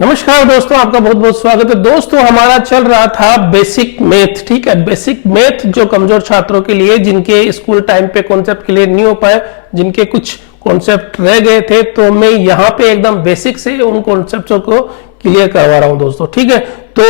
नमस्कार दोस्तों, आपका बहुत बहुत स्वागत है। दोस्तों हमारा चल रहा था बेसिक मैथ, ठीक है। बेसिक मैथ जो कमजोर छात्रों के लिए, जिनके स्कूल टाइम पे कॉन्सेप्ट क्लियर नहीं हो पाए, जिनके कुछ कॉन्सेप्ट रह गए थे, तो मैं यहाँ पे एकदम बेसिक से उन कॉन्सेप्टों को क्लियर करवा रहा हूँ दोस्तों, ठीक है। तो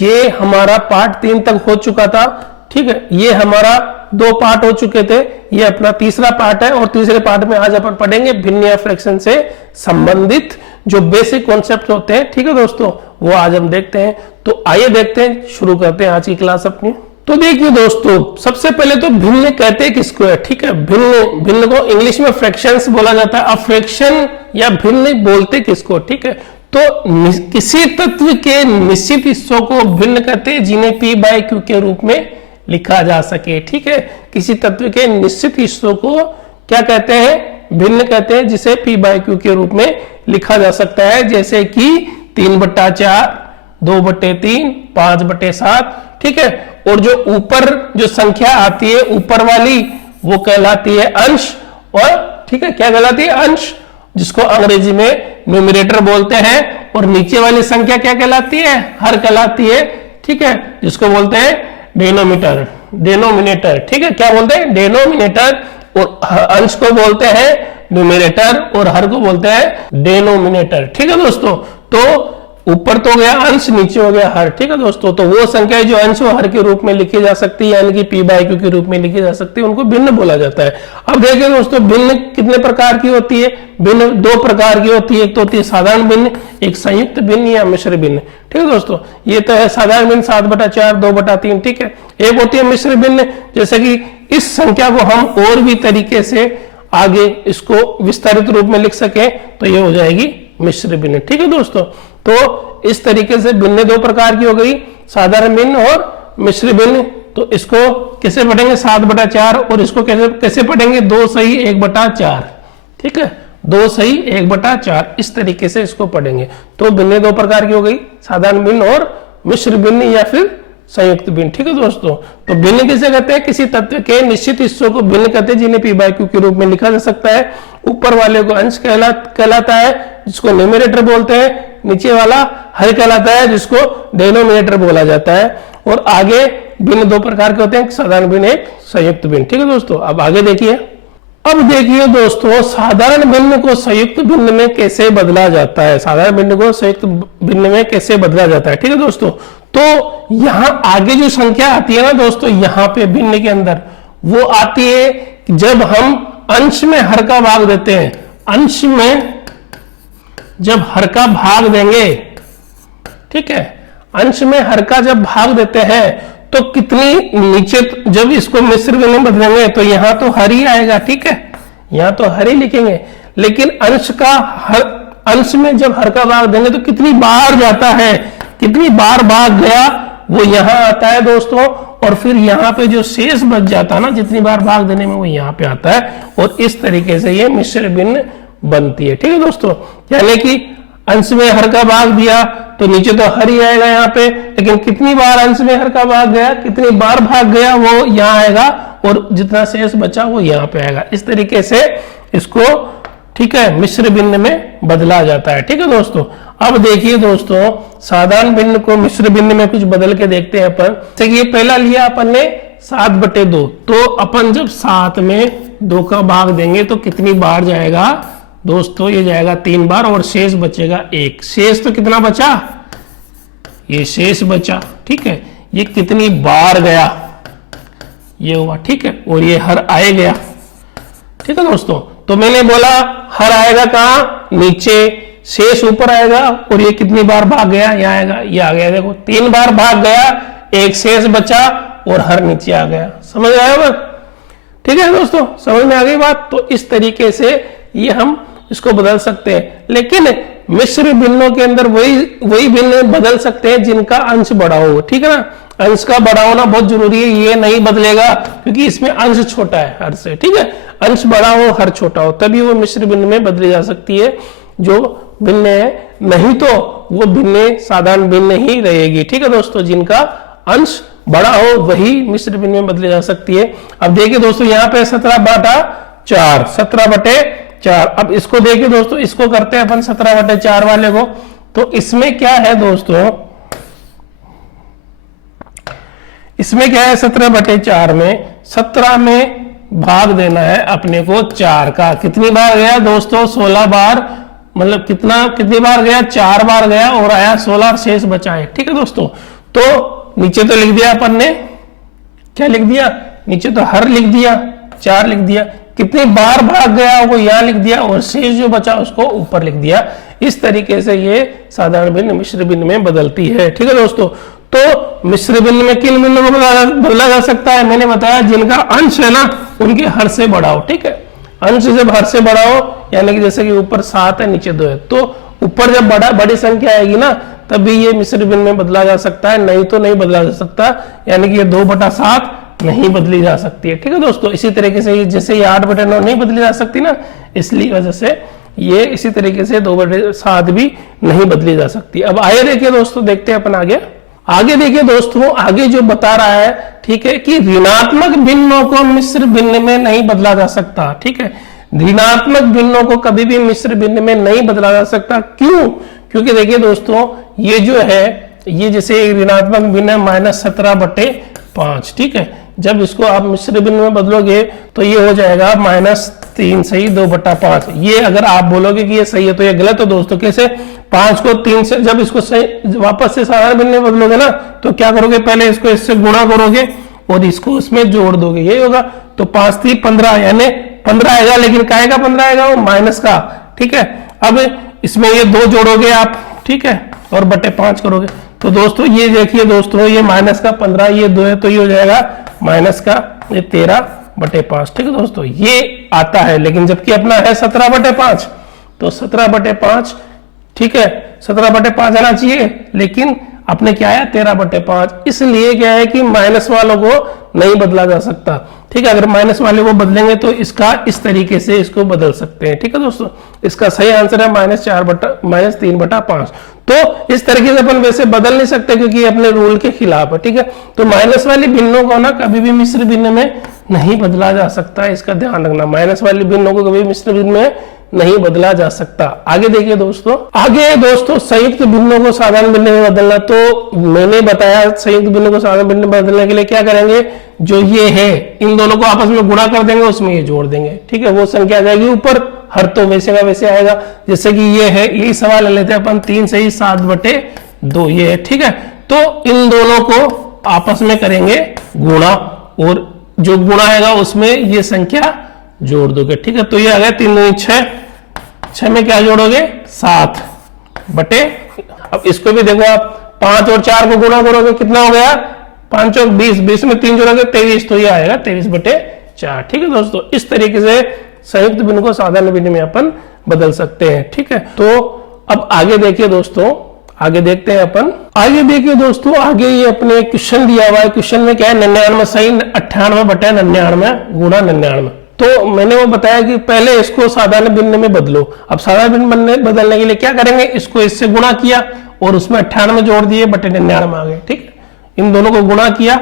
ये हमारा पार्ट 3 तक हो चुका था, ठीक है। ये हमारा 2 पार्ट हो चुके थे, ये अपना तीसरा पार्ट है और तीसरे पार्ट में आज अपन पढ़ेंगे भिन्न या फ्रैक्शन से संबंधित जो बेसिक कॉन्सेप्ट होते हैं, ठीक है दोस्तों, वो आज हम देखते हैं। तो आइए देखते हैं, शुरू करते हैं आज की क्लास अपनी। तो देखिए दोस्तों, सबसे पहले तो भिन्न कहते हैं किसको है, ठीक है। भिन्न को इंग्लिश में फ्रैक्शंस बोला जाता है। अब फ्रैक्शन या भिन्न बोलते किसको, ठीक है। तो किसी तत्व के निश्चित हिस्सों को भिन्न कहते हैं जिन्हें P/Q के रूप में लिखा जा सके, ठीक है। किसी तत्व के निश्चित हिस्सों को क्या कहते हैं, भिन्न कहते हैं, जिसे P/Q के रूप में लिखा जा सकता है। जैसे कि 3/4, 2/3, 5/7, ठीक है। और जो ऊपर जो संख्या आती है ऊपर वाली, वो कहलाती है अंश, और ठीक है, क्या कहलाती है, अंश, जिसको अंग्रेजी में न्यूमरेटर बोलते हैं। और नीचे वाली संख्या क्या कहलाती है, हर कहलाती है, ठीक है, जिसको बोलते हैं डेनोमिनेटर, ठीक है। क्या बोलते हैं, डेनोमिनेटर। और अंश को बोलते हैं न्यूमरेटर और हर को बोलते हैं डेनोमिनेटर, ठीक है दोस्तों। तो ऊपर तो हो गया अंश, नीचे हो गया हर, ठीक है दोस्तों। तो वो संख्या जो अंश और हर के रूप में लिखी जा सकती है, यानी कि P/Q के रूप में लिखी जा सकती है, उनको भिन्न बोला जाता है। अब देखिए दोस्तों, भिन्न कितने प्रकार की होती है, भिन्न 2 प्रकार की होती है। एक तो होती है साधारण भिन्न, एक संयुक्त भिन्न या मिश्र भिन्न, ठीक है दोस्तों। ये तो है साधारण भिन्न 7/4, 2/3, ठीक है। एक होती है मिश्र भिन्न, जैसे कि इस संख्या को हम और भी तरीके से आगे इसको विस्तारित रूप में लिख सके, तो ये हो जाएगी मिश्र भिन्न, ठीक है दोस्तों। तो इस तरीके से भिन्न 2 प्रकार की हो गई, साधारण भिन्न और मिश्र भिन्न। तो इसको कैसे पढ़ेंगे, 7/4, और इसको कैसे पढ़ेंगे, 2 सही 1/4, ठीक है, 2 सही 1/4, इस तरीके से इसको पढ़ेंगे। तो भिन्न 2 प्रकार की हो गई, साधारण भिन्न और मिश्र भिन्न या फिर संयुक्त भिन्न, ठीक है दोस्तों। तो भिन्न किसे कहते हैं, किसी तत्व के निश्चित हिस्सों को भिन्न कहते हैं जिन्हें P/Q के रूप में लिखा जा सकता है। ऊपर वाले को अंश कहलाता है, जिसको न्यूमरेटर बोलते हैं। नीचे वाला हर कहलाता है, जिसको डेनोमिनेटर बोला जाता है। और आगे भिन्न 2 प्रकार के होते हैं, साधारण भिन्न, एक संयुक्त भिन्न, ठीक है दोस्तों। अब आगे देखिए। अब देखिए दोस्तों, साधारण भिन्न को संयुक्त भिन्न में कैसे बदला जाता है, साधारण भिन्न को संयुक्त भिन्न में कैसे बदला जाता है, ठीक है दोस्तों। तो यहां आगे जो संख्या आती है ना दोस्तों, यहां पे भिन्न के अंदर वो आती है जब हम अंश में हर का भाग देते हैं। अंश में जब हर का भाग देंगे, ठीक है, अंश में हर का जब भाग देते हैं, तो कितनी नीचे जब इसको मिश्र भिन्न में बदलेंगे तो यहां तो हर ही आएगा, ठीक है, यहां तो हर ही लिखेंगे। लेकिन अंश में जब हर का भाग देंगे तो कितनी बार जाता है, कितनी बार भाग गया, वो यहां आता है दोस्तों। और फिर यहां पे जो शेष बच जाता है ना, जितनी बार भाग देने में, वो यहां पे आता है। और इस तरीके से ये मिश्र भिन्न बनती है, ठीक है दोस्तों। यानी कि अंश में हर का भाग दिया तो नीचे तो हर ही आएगा यहाँ पे, लेकिन कितनी बार अंश में हर का भाग गया, कितनी बार भाग गया, वो यहाँ आएगा, और जितना शेष बचा वो यहाँ पे आएगा। इस तरीके से इसको, ठीक है, मिश्र भिन्न में बदला जाता है, ठीक है दोस्तों। अब देखिए दोस्तों, साधारण भिन्न को मिश्र भिन्न में कुछ बदल के देखते हैं अपन। जैसे कि ये पहला लिया अपन ने 7/2, तो अपन जब 7 में 2 का भाग देंगे तो कितनी बार जाएगा दोस्तों, ये जाएगा 3 बार, और शेष बचेगा 1। शेष तो कितना बचा, ये शेष बचा, ठीक है। ये कितनी बार गया, ये हुआ, ठीक है। और ये हर आए गया, ठीक है दोस्तों। तो मैंने बोला हर आएगा कहाँ, नीचे, शेष ऊपर आएगा, और ये कितनी बार भाग गया, यहाँ आएगा, ये आ गया, देखो 3 बार भाग गया, 1 शेष बचा, और हर नीचे आ गया। समझ आया बात, ठीक है दोस्तों, समझ में आ गई बात। तो इस तरीके से ये हम इसको बदल सकते हैं। लेकिन मिश्र भिन्नों के अंदर वही भिन्न बदल सकते हैं जिनका अंश बड़ा हो, ठीक है ना। अंश का बड़ा होना बहुत जरूरी है, ये नहीं बदलेगा क्योंकि इसमें अंश छोटा है हर से, ठीक है। अंश बड़ा हो, हर छोटा हो, तभी वो मिश्र भिन्न में बदली जा सकती है जो भिन्न है। नहीं तो वो भिन्न साधारण भिन्न ही रहेगी, ठीक है दोस्तों। जिनका अंश बड़ा हो वही मिश्र भिन्न में बदली जा सकती है। अब देखिए दोस्तों, यहाँ पे 17/4, 17/4। अब इसको देखिए दोस्तों, इसको करते हैं अपन 17/4 वाले को। तो इसमें क्या है दोस्तों, इसमें क्या है 17/4 में 17 में भाग देना है अपने को 4 का। कितनी बार गया दोस्तों, 16 बार, मतलब कितनी बार गया, 4 बार गया और आया 16, शेष बचा है। ठीक है दोस्तों, तो नीचे तो लिख दिया अपन ने, क्या लिख दिया, नीचे तो हर लिख दिया, 4 लिख दिया, कितनी बार भाग गया वो यहां लिख दिया और शेष जो बचा उसको ऊपर लिख दिया। इस तरीके से ये साधारण भिन्न मिश्र भिन्न में बदलती है। ठीक है दोस्तों, तो मिश्र भिन्न में किन भिन्नों को बदला जा सकता है, मैंने बताया जिनका अंश है ना उनके हर से बढ़ाओ। ठीक है, अंश जब हर से बढ़ाओ, यानी कि जैसे कि ऊपर 7 है नीचे 2 है, तो ऊपर जब बड़ी संख्या आएगी ना तभी ये मिश्र भिन्न में बदला जा सकता है, नहीं तो नहीं बदला जा सकता। यानी कि ये 2/7 नहीं बदली जा सकती है। ठीक है दोस्तों, इसी तरीके से जैसे ये 8/9 नहीं बदली जा सकती ना, इसलिए वजह से ये इसी तरीके से 2/7 भी नहीं बदली जा सकती। अब आगे देखिए दोस्तों, देखते हैं अपन आगे देखिए दोस्तों, आगे जो बता रहा है, ठीक है, कि ऋणात्मक भिन्नों को मिश्र भिन्न में नहीं बदला जा सकता। ठीक है, ऋणात्मक भिन्नों को कभी भी मिश्र भिन्न में नहीं बदला जा सकता। क्यों? क्योंकि देखिए दोस्तों, ये जो है, ये जैसे ऋणात्मक भिन्न है -17/5। ठीक है, जब इसको आप मिश्र भिन्न में बदलोगे तो ये हो जाएगा -3 सही 2/5। ये अगर आप बोलोगे कि ये सही है तो ये गलत है दोस्तों। कैसे? 5 को 3 से, जब इसको सही वापस से साधारण भिन्न में बदलोगे ना तो क्या करोगे, पहले इसको इससे गुणा करोगे और इसको इसमें जोड़ दोगे, यही होगा। तो 5 3 15 यानी 15 आएगा, लेकिन काहे का 15 आएगा, वो माइनस का। ठीक है, अब इसमें ये 2 जोड़ोगे आप, ठीक है, और बटे 5 करोगे तो दोस्तों ये देखिए दोस्तों, ये -15, ये 2 है तो ये हो जाएगा ये 13/5। ठीक है दोस्तों, ये आता है, लेकिन जबकि अपना है 17/5, तो 17/5, ठीक है, 17/5 आना चाहिए, लेकिन अपने क्या है 13/5। इसलिए क्या है कि माइनस वालों को नहीं बदला जा सकता। ठीक है, अगर माइनस वाले को बदलेंगे तो इसका इस तरीके से इसको बदल सकते हैं। ठीक है दोस्तों, इसका सही आंसर है -3/5। तो इस तरीके से अपन वैसे बदल नहीं सकते क्योंकि ये अपने रूल के खिलाफ है। ठीक है, तो माइनस वाली भिन्नों को ना कभी भी मिश्र भिन्न में नहीं बदला जा सकता है, इसका ध्यान रखना। माइनस वाली भिन्नों को कभी मिश्र भिन्न में नहीं बदला जा सकता। आगे देखिए दोस्तों, संयुक्त भिन्नों को साधारण भिन्न में बदलना। तो मैंने बताया संयुक्त भिन्नों को साधारण भिन्न में बदलने के लिए क्या करेंगे, जो ये है इन दोनों को आपस में गुणा कर देंगे, उसमें ये जोड़ देंगे। ठीक है, वो संख्या आ जाएगी ऊपर, हर तो वैसे का वैसे आएगा। जैसे कि ये है, यही सवाल ले लेते हैं अपन, 3 सही 7/2 ये है। ठीक है, तो इन दोनों को आपस में करेंगे गुणा और जो गुणा आएगा उसमें ये संख्या जोड़ दोगे। ठीक है, तो ये आ गया 3 दूनी 6, 6 में क्या जोड़ोगे 7 बटे, अब इसको भी देखो आप 5 और 4 को गुणा करोगे कितना हो गया 5 और 20, 20 में 3 जोड़ोगे 23, तो ये आएगा 23/4। ठीक है दोस्तों, इस तरीके से संयुक्त भिन्न को साधारण भिन्न में अपन बदल सकते हैं। ठीक है, तो अब आगे देखिए दोस्तों, आगे देखते हैं अपन। आगे देखिए दोस्तों, आगे ये अपने क्वेश्चन दिया हुआ है। क्वेश्चन में क्या है 99 सही 98/99 गुणा 99। तो मैंने वो बताया कि पहले इसको साधारण भिन्न में बदलो। अब साधारण भिन्न में बदलने के लिए क्या करेंगे, इसको इससे गुणा किया और उसमें 98 जोड़ दिए बटे 99 आ गए। ठीक, इन दोनों को गुणा किया,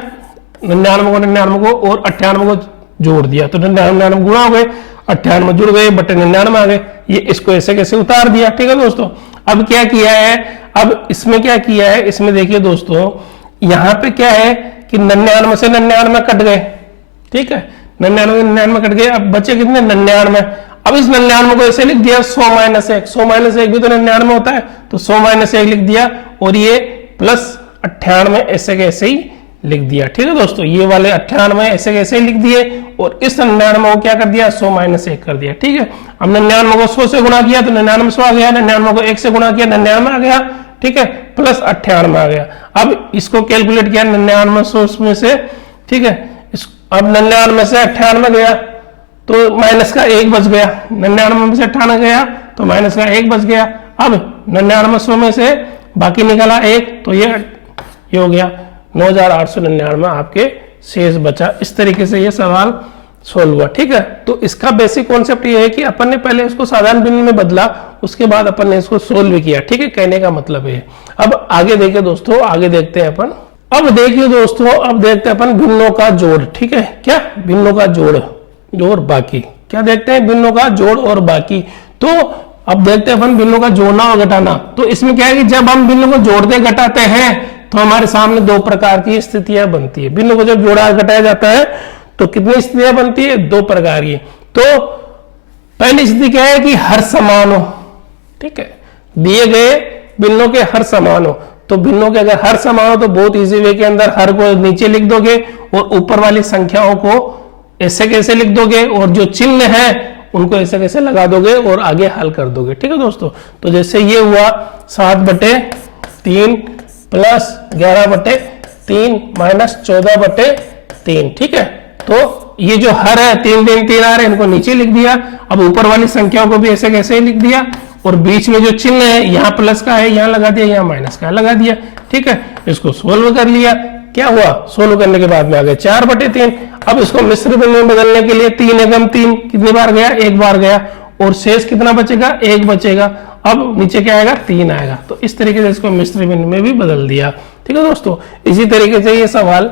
99 को और 98 को जोड़ दिया, तो 99 गुणा हो गए, 98 जुड़ गए बटे 99 आ गए। ये इसको ऐसे कैसे उतार दिया। ठीक है दोस्तों, अब क्या किया है, अब इसमें क्या किया है, इसमें देखिए दोस्तों, यहाँ पे क्या है कि 99 से 99 कट गए। ठीक है, 99 कट गए, अब बचे कितने 99। अब इस 99 को ऐसे लिख दिया 100 - 1, 100 - 1 भी तो 99 होता है, तो 100 - 1 लिख दिया और ये प्लस 98 ऐसे कैसे ही लिख दिया। ठीक है दोस्तों, ये वाले 98 ऐसे कैसे लिख दिए और इस 99 को क्या कर दिया 100 - 1 कर दिया। ठीक है, अब 99 को 100 से गुणा किया तो 99 100 आ गया, 99 को 1 से गुणा किया 99 आ गया। ठीक है, प्लस 98 आ गया। अब इसको कैलकुलेट किया 99 100 में से। ठीक है, अब 99 में से 98 गया तो माइनस का 1 बच गया, 99 में से 98 गया तो माइनस का 1 बच गया। अब 99 100 में से बाकी निकला 1, तो ये हो गया 9899 आपके शेष बचा। इस तरीके से ये सवाल सोल्व हुआ। ठीक है, तो इसका बेसिक कॉन्सेप्ट ये है कि अपन ने पहले इसको साधारण भिन्न में बदला, उसके बाद अपन ने इसको सोल्व किया। ठीक है, कहने का मतलब है। अब आगे देखिए दोस्तों, आगे देखते हैं अपन। अब देखिए दोस्तों, अब देखते हैं अपन भिन्नों का जोड़। ठीक है, क्या भिन्नों का जोड़ और बाकी, क्या देखते हैं भिन्नों का जोड़ और बाकी। तो अब देखते हैं अपन भिन्नों का जोड़ना और घटाना। तो इसमें क्या है कि जब हम भिन्नों को जोड़ते घटाते हैं तो हमारे सामने दो प्रकार की स्थितियां बनती है। भिन्नों को जब जोड़ा घटाया जाता है तो कितनी स्थितियां बनती है? दो प्रकार की। तो पहली स्थिति क्या है कि हर समान हो, ठीक है, दिए गए भिन्नों के हर समान हो। तो भिन्नों के अगर हर समान हो तो बहुत इजी वे के अंदर हर को नीचे लिख दोगे और ऊपर वाली संख्याओं को ऐसे कैसे लिख दोगे और जो चिन्ह है उनको ऐसे कैसे लगा दोगे और आगे हल कर दोगे। ठीक है दोस्तों, तो जैसे ये हुआ 7/3 प्लस 11/3 माइनस 14/3। ठीक है, तो ये जो हर है 3 3 3 आ रहे हैं, इनको नीचे लिख दिया। अब ऊपर वाली संख्याओं को भी ऐसे कैसे लिख दिया और बीच में जो चिन्ह है यहाँ प्लस का है यहाँ लगा दिया, यहाँ माइनस का लगा दिया। ठीक है, इसको सोल्व कर लिया। क्या हुआ? सोल्व करने के बाद में आ गए 4/3। अब इसको मिश्र भिन्न में बदलने के लिए 3 एकम 3 कितनी बार गया? एक बार गया और शेष कितना बचेगा? 1 बचेगा। अब नीचे क्या आएगा? 3 आएगा। तो इस तरीके से इसको मिश्र भिन्न में भी बदल दिया। ठीक है दोस्तों, इसी तरीके से ये सवाल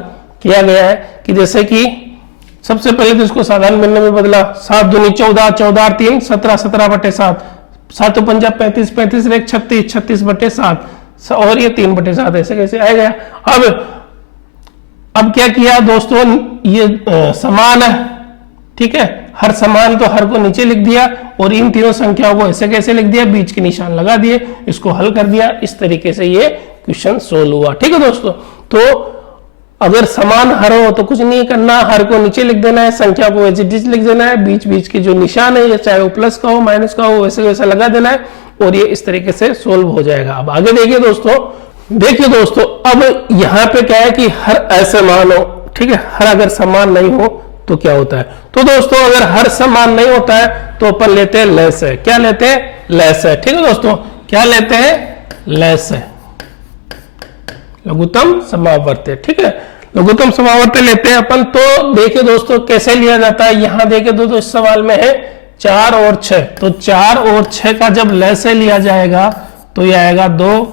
किया गया है कि जैसे कि सबसे पहले तो इसको साधारण भिन्न में बदला। 7 दूनी 14, 14 3 17, 17/7, 7 पंजा 35, 35 एक 36, 36/7 और ये 3/7 ऐसे कैसे आएगा। अब क्या किया दोस्तों, ये समान है, ठीक है, हर समान तो हर को नीचे लिख दिया और इन तीनों संख्याओं को ऐसे कैसे लिख दिया? बीच के निशान लगा दिए, इसको हल कर दिया। इस तरीके से ये क्वेश्चन सोल्व हुआ। ठीक है दोस्तों, तो अगर समान हर हो तो कुछ नहीं करना, हर को नीचे लिख देना है, संख्या को एज इट इज लिख देना है, बीच बीच के जो निशान है चाहे वो प्लस का हो माइनस का हो वैसे वैसे लगा देना है और ये इस तरीके से सोल्व हो जाएगा। अब आगे देखिए दोस्तों, अब यहाँ पे क्या है कि हर असमान हो, ठीक है, हर अगर समान नहीं हो तो क्या होता है? तो दोस्तों अगर हर समान नहीं होता है तो अपन लेते हैं लेस है। क्या लेते हैं? लेस है। ठीक है दोस्तों, क्या लेते हैं? लेस है, लघुत्तम समावर्त्य। ठीक है, लघुत्तम समावर्त्य लेते हैं अपन। तो देखिए दोस्तों कैसे लिया जाता है। यहां देखिए दोस्तों इस सवाल में है 4 और 6, तो 4 और 6 का जब लैसे लिया जाएगा तो ये आएगा 2,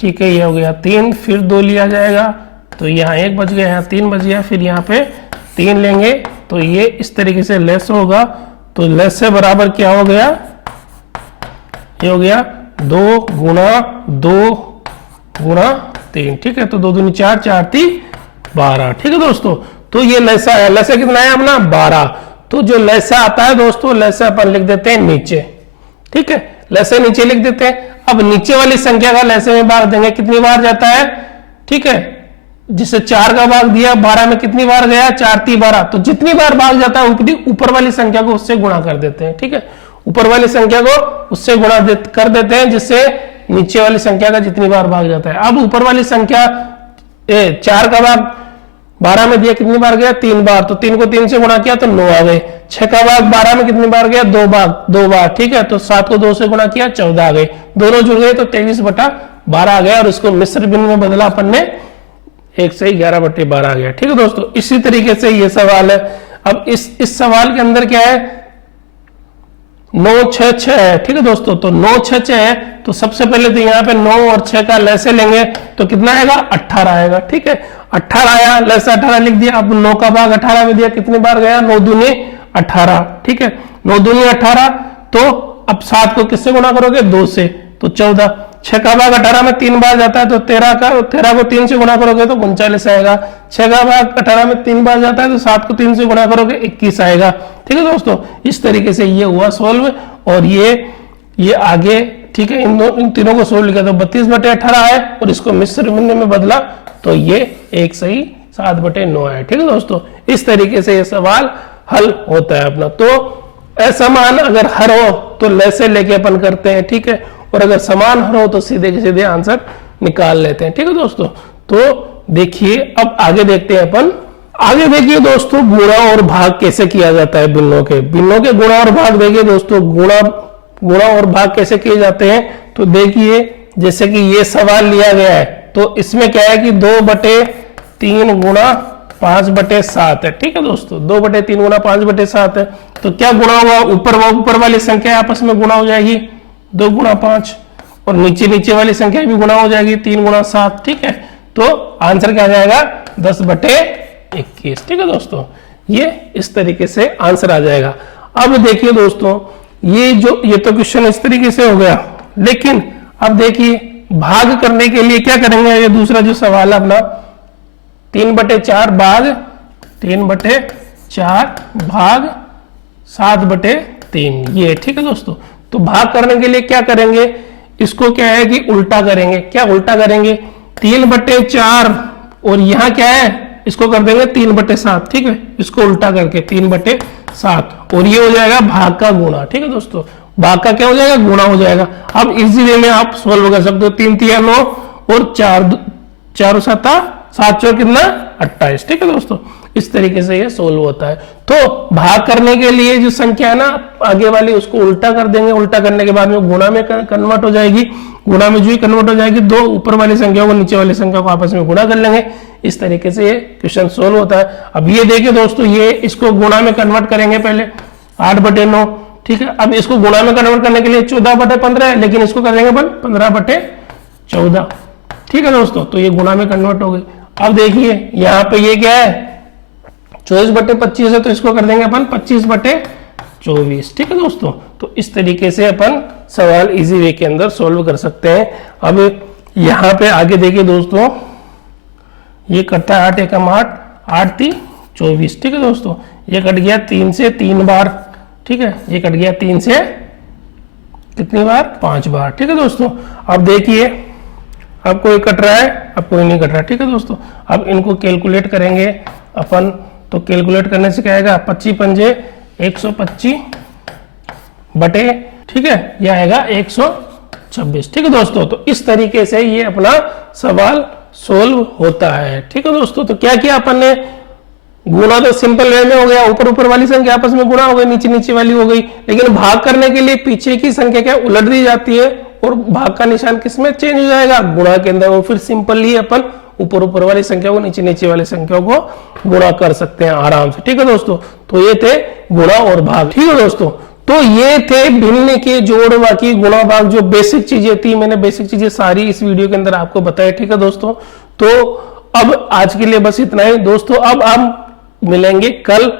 ठीक है, ये हो गया 3, फिर 2 लिया जाएगा तो यहाँ 1 बच गया, यहाँ 3 बच गया, फिर यहाँ पे 3 लेंगे तो ये इस तरीके से लेस होगा। तो लेस से बराबर क्या हो गया? ये हो गया 2 गुणा 2 गुणा 3। ठीक है, तो 2 दूनी 4, 4 3 12। ठीक है दोस्तों, तो ये लैसा है। लैसा कितना है अपना? 12। तो जो लैसा आता है दोस्तों, लैसा अपन लिख देते हैं नीचे। ठीक है, लैसा नीचे लिख देते हैं। अब नीचे वाली संख्या का लैसे में भाग देंगे, कितनी बार जाता है? ठीक है, जिसे 4 का भाग दिया 12 में कितनी बार गया? 4 3 12। तो जितनी बार भाग जाता है उतनी ऊपर वाली संख्या को उससे गुणा कर देते हैं। ठीक है, ऊपर वाली संख्या को उससे गुणा कर देते हैं जिससे नीचे वाली संख्या का जितनी बार भाग जाता है। अब ऊपर वाली संख्या 4 का भाग 12 में दिया, कितनी बार गया? 3 बार। तो 3 को 3 से गुणा किया तो 9 आ गए। 6 का भाग 12 में कितनी बार गया? 2 बार। ठीक है, तो 7 को 2 से गुणा किया 14 आ गए, दोनों जुड़ गए तो 23/12 आ गया और इसको मिश्र भिन्न में बदला अपन ने, 1 से 11/12 आ गया। ठीक है दोस्तों, इसी तरीके से ये सवाल है। अब इस सवाल के अंदर क्या है? 9 6 6 है। ठीक है दोस्तों, तो 9 6 6 है तो सबसे पहले तो यहाँ पे 9 और 6 का लैसे लेंगे तो कितना आएगा? 18 आएगा। ठीक है, 18 आया, लैसे 18 लिख दिया। अब 9 का भाग 18 में दिया, कितनी बार गया? 9 दूनी 18। ठीक है, 9 दूनी 18। तो अब 7 को किससे गुणा करोगे? 2 से, तो 14। 6 का भाग 18 में 3 बार जाता है तो 13 को 3 से गुणा करोगे तो 39 आएगा। 6 का भाग 18 में 3 बार जाता है तो 7 को 3 से गुणा करोगे 21 आएगा। ठीक है दोस्तों, इस तरीके से ये हुआ सोल्व और ये आगे, ठीक है, इन तीनों को सोल्व किया तो 32/18 है और इसको मिश्र भिन्न में बदला तो ये 1 सही 7/9 है। ठीक है दोस्तों, इस तरीके से ये सवाल हल होता है अपना। तो असमान अगर हर हो तो लैसे लेके अपन करते हैं, ठीक है, और अगर समान हर हो तो सीधे के सीधे आंसर निकाल लेते हैं। ठीक है दोस्तों, तो देखिए अब आगे देखते हैं अपन। आगे देखिए दोस्तों गुणा और भाग कैसे किया जाता है भिन्नों के गुणा और भाग। देखिए दोस्तों गुणा और भाग कैसे किए जाते हैं। तो देखिए जैसे कि ये सवाल लिया गया है तो इसमें क्या है कि 2/3 गुणा 5/7 है। ठीक है दोस्तों, 2/3 गुणा 5/7 है। तो क्या गुणा हुआ? ऊपर वाली संख्या आपस में गुणा हो जाएगी, 2 गुणा 5, और नीचे वाली संख्या भी गुणा हो जाएगी, 3 गुणा 7। ठीक है, तो आंसर क्या आ जाएगा? 10/21। ठीक है दोस्तों, ये इस तरीके से आंसर आ जाएगा। अब देखिए दोस्तों ये तो क्वेश्चन इस तरीके से हो गया। लेकिन अब देखिए भाग करने के लिए क्या करेंगे, ये दूसरा जो सवाल है अपना 3/4 भाग 3/4 भाग 7/3 ये, ठीक है दोस्तों। तो भाग करने के लिए क्या करेंगे, इसको क्या है कि उल्टा करेंगे। क्या उल्टा करेंगे, 3/4 और यहां क्या है, इसको कर देंगे 3/7, ठीक है। इसको उल्टा करके 3/7 और ये हो जाएगा भाग का गुणा, ठीक है दोस्तों। भाग का क्या हो जाएगा, गुणा हो जाएगा। अब इसी वे में आप सोल्व कर सकते हो। 3 3 9 और 4 7 7 4 कितना 28, ठीक है दोस्तों। इस तरीके से ये सोल्व होता है। तो भाग करने के लिए जो संख्या है ना आगे वाली, उसको उल्टा कर देंगे। उल्टा करने के बाद में गुणा में कन्वर्ट हो जाएगी। गुणा में जो ही कन्वर्ट हो जाएगी, दो ऊपर वाली संख्या को नीचे वाली संख्या को आपस में गुणा कर लेंगे। इस तरीके से ये क्वेश्चन सोल्व होता है। अब ये देखिए दोस्तों, ये इसको गुणा में कन्वर्ट करेंगे पहले 8/9, ठीक है। अब इसको गुणा में कन्वर्ट करने के लिए 14/15 है, लेकिन इसको करेंगे अपन 15/14, ठीक है दोस्तों। तो ये गुणा में कन्वर्ट हो गई। अब देखिए यहाँ पे ये क्या है 24/25 है, तो इसको कर देंगे अपन 25/24, ठीक है दोस्तों। तो इस तरीके से अपन सवाल इजी वे के अंदर सोल्व कर सकते हैं। अब यहाँ पे आगे देखिए दोस्तों, ये कटता है 8 एकम 8 8 3 24, ठीक है दोस्तों। ये कट गया 3 से 3 बार, ठीक है। ये कट गया 3 से कितनी बार 5 बार, ठीक है दोस्तों। अब देखिए अब कोई कट रहा है, अब कोई नहीं कट रहा, ठीक है दोस्तों। अब इनको कैलकुलेट करेंगे अपन, तो कैलकुलेट करने से क्या आएगा 25 पंजे 125 बटे, ठीक है, यह आएगा 126, ठीक है दोस्तों। तो इस तरीके से ये अपना सवाल सोल्व होता है, ठीक है दोस्तों। तो क्या किया अपन ने, गुणा तो सिंपल वे में हो गया, ऊपर ऊपर वाली संख्या आपस में गुणा हो गई, नीचे नीचे वाली हो गई। लेकिन भाग करने के लिए पीछे की संख्या क्या उलट दी जाती है और भाग का निशान किसमें चेंज हो जाएगा, गुणा के अंदर। और फिर सिंपली अपन ऊपर ऊपर वाली संख्या को नीचे नीचे वाली संख्या को गुणा कर सकते हैं आराम से, ठीक है दोस्तों। तो ये थे गुणा और भाग, ठीक है दोस्तों। तो ये थे भिन्न के जोड़ बाकी गुणा भाग, जो बेसिक चीजें थी। मैंने बेसिक चीजें सारी इस वीडियो के अंदर आपको बताया, ठीक है दोस्तों। तो अब आज के लिए बस इतना ही दोस्तों। अब हम मिलेंगे कल